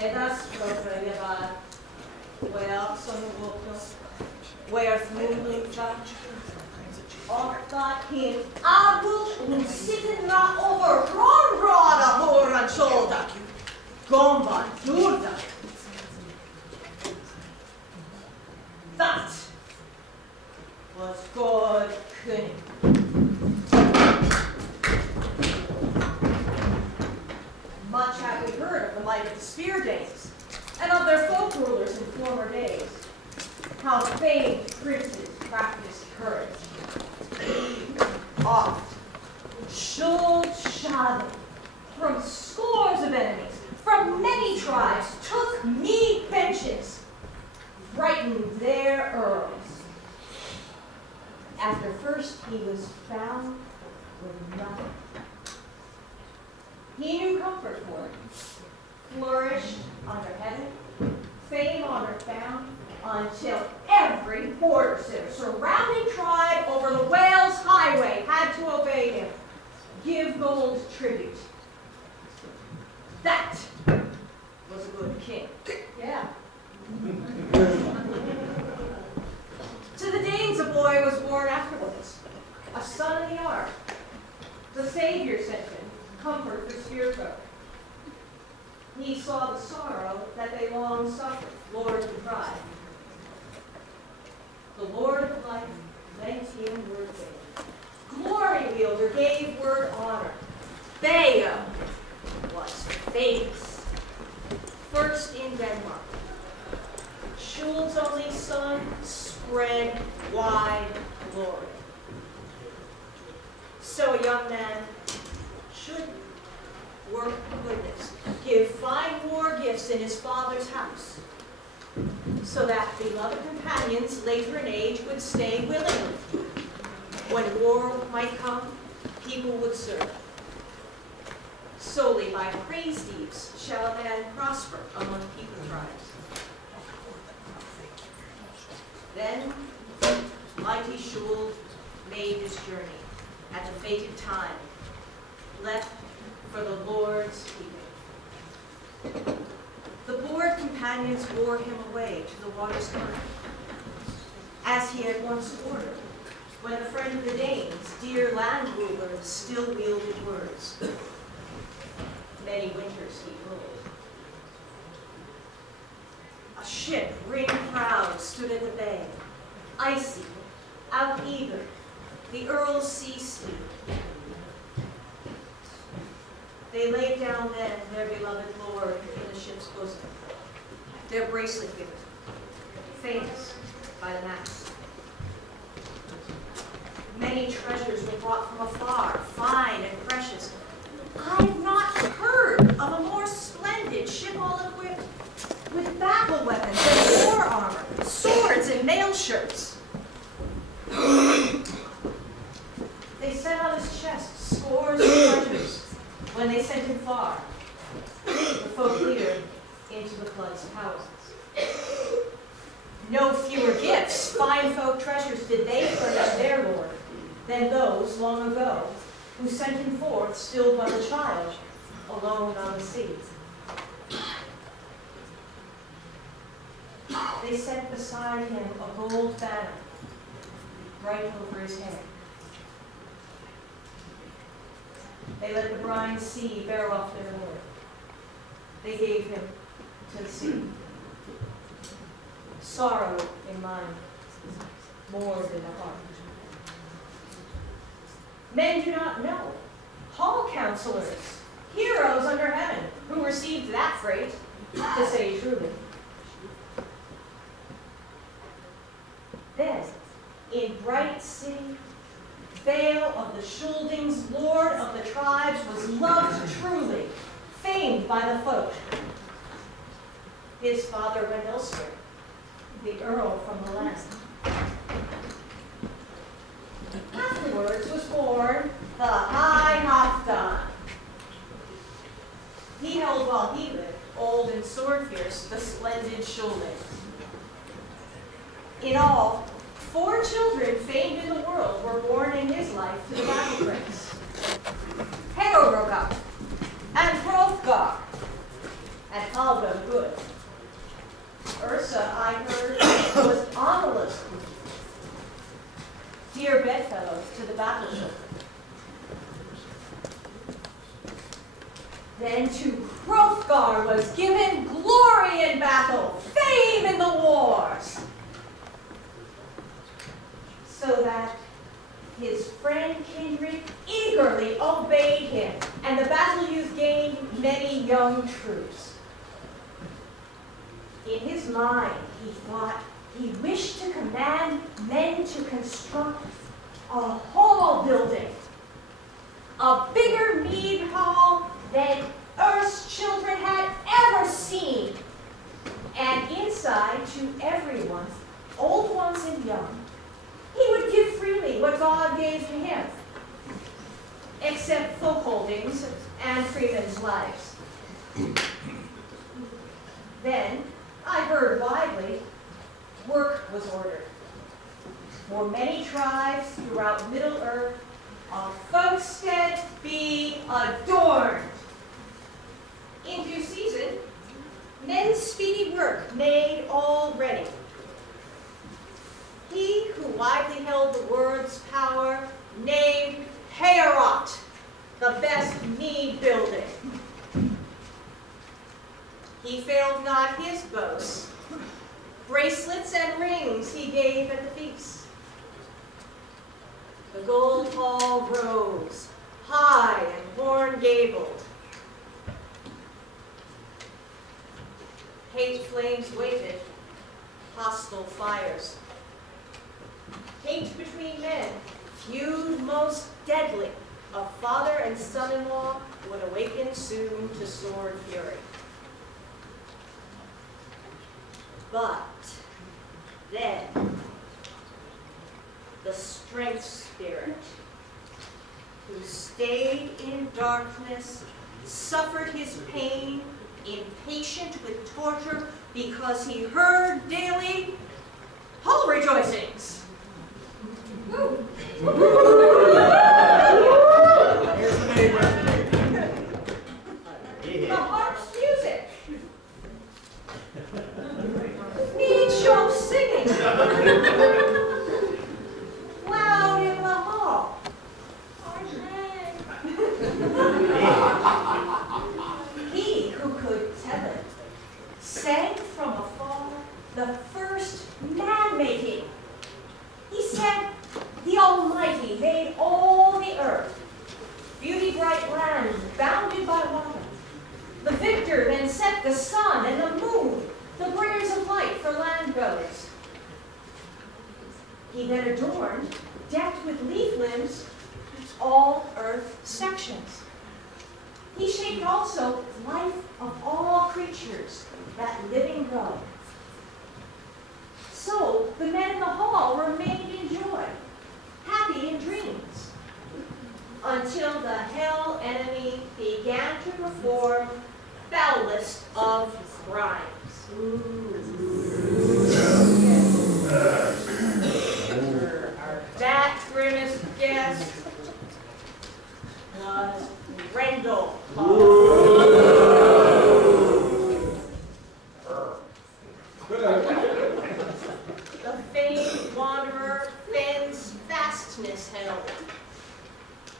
Edas provereba, where some walkers, where Thmulucha, Orta him, Abul, und sitten ra over Ronrada, Horan shoulder, Gomba, Durda. That was good cunning. Much have we heard of the might of the Spear Danes, and of their folk rulers in former days, how famed princes practiced courage. Oft, Shul-Shaddam, from scores of enemies, from many tribes, took mead benches, frightened their earls. After first he was found with nothing. He knew comfort for it, flourished under heaven, fame honor found, until every border surrounding tribe over the Wales highway had to obey him, give gold tribute. That was a good king. Yeah. To the Danes a boy was born afterwards, a son of the ark. The Savior sent him comfort for spearfolk. He saw the sorrow that they long suffered, Lord of the tribe. The Lord of life lent him word fame. Glory wielder gave word honor. Bayo was famous. First in Denmark. Shul's only son spread wide glory. So a young man should work goodness, give fine war gifts in his father's house, so that beloved companions later in age would stay willingly. When war might come, people would serve. Solely by praise deeds shall a man prosper among people tribes. Then mighty Shul made his journey at the fated time, left for the Lord's keeping. The bored companions bore him away to the water's current, as he had once ordered, when the friend of the Danes, dear land ruler, still wielded words. Many winters he ruled. A ship, ring-proud, stood at the bay, icy, out-eager, the Earl's sea steed. They laid down then their beloved lord in the ship's bosom, their bracelet giver, famous by the mast. Many treasures were brought from afar, fine and precious. I've not heard of a more splendid ship all equipped with battle weapons and war armor, swords and mail shirts. They set on his chest scores of treasures when they sent him far, the folk leader into the flood's houses. No fewer gifts, fine folk treasures did they furnish their lord than those long ago who sent him forth still but a child, alone on the sea. They set beside him a gold banner, bright over his head. They let the brine sea bear off their lord. They gave him to the sea. Sorrow in mind, more than the heart. Men do not know. Hall counselors, heroes under heaven, who received that freight, to say truly. Then, in bright city, Vale of the Schuldings, lord of the tribes, was loved truly, famed by the folk. His father went elsewhere, the earl from the land. Afterwards was born the High Halfdan. He held while he lived, old and sword-fierce, the splendid Schulding. In all, 4 children famed in the world were born in his life to the battle prince. Herogar and Hrothgar, and hauled them good. Ursa, I heard, was Amalus. Dear bedfellows to the battleship. Then to Hrothgar was given glory in battle, fame in the wars, so that his friend kindred eagerly obeyed him, and the battle youth gained many young troops. In his mind, he thought he wished to command men to construct a hall building, a bigger mead hall than Earth's children had ever seen, and inside to everyone, old ones and young, he would give freely what God gave to him, except folk holdings and freemen's lives. Then, I heard widely, work was ordered. For many tribes throughout Middle-earth, a folkstead be adorned. In due season, men's speedy work made all ready. He who widely held the word's power named Heorot, the best mead building. He failed not his boast. Bracelets and rings he gave at the feast. The gold hall rose, high and horn-gabled. Hate flames waited, hostile fires. Hate between men, feud most deadly, of father and son-in-law would awaken soon to sword fury. But then, the strength spirit, who stayed in darkness, suffered his pain, impatient with torture, because he heard daily hall rejoicings. Woo. The harp's music. Mead show singing. Loud in the hall. He who could tell it sang from afar the first man-making. He said, the Almighty made all the earth, beauty-bright land bounded by water. The victor then set the sun and the moon, the bringers of light for land-goers. He then adorned, decked with leaf limbs, all earth sections. He shaped also life of all creatures that living grow. So the men in the hall remained in joy, happy in dreams, until the hell enemy began to perform foulest of crimes. That grimmest guest was Grendel. The famed wanderer Finn's fastness held.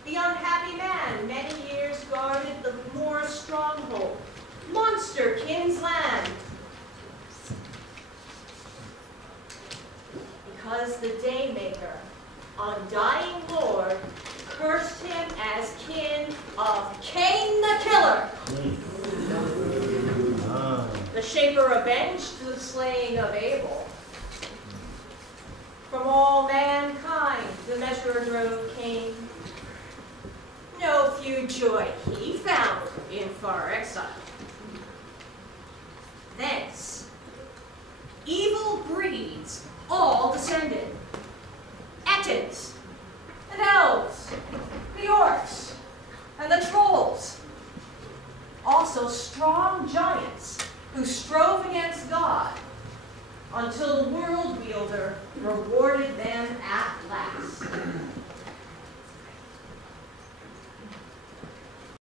The unhappy man many years guarded the Moor stronghold, Monsterkin's land. Because the Daymaker, undying lord, cursed him as kin of Cain the Killer. The Shaper avenged the slaying of Abel. From all mankind the measurer drove Cain. No few joy he found in far exile. Thence, evil breeds all descended. Ettins, and elves, the orcs, and the trolls. Also strong giants who strove against God until the world we